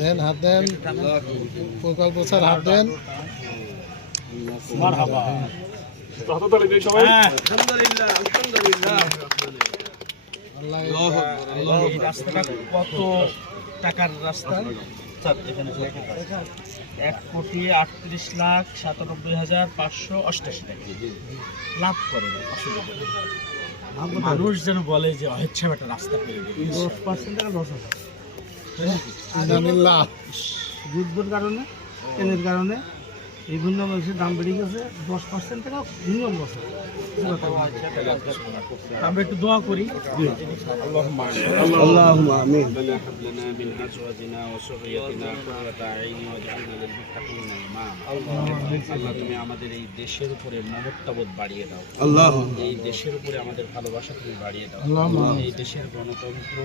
দেন হাত দেন, প্রকল্প স্যার হাত দেন। এই রাস্তাটা কত টাকার রাস্তা? 1,38,97,588 টাকা লাভ করে অসুবিধা নেই। মানুষ যেন বলে যে অহেচ্ছা একটা রাস্তা করে 10% টাকা লস আছে যুদ্ধের কারণে, তেলের কারণে বিভিন্ন মানুষের দাম বেড়ে গেছে। 10% টাকা মিনিমাম লস আছে। আমরা একটু দোয়া করি। اللهم آمين. ربنا هب لنا من أزواجنا وذريتنا قرة أعين واجعلنا للمتقين إماما। আল্লাহ তুমি আমাদের এই দেশের উপরে মমত্ববোধ বাড়িয়ে দাও। اللهم এই দেশের উপরে আমাদের ভালোবাসা তুমি বাড়িয়ে দাও। এই দেশের গণতন্ত্র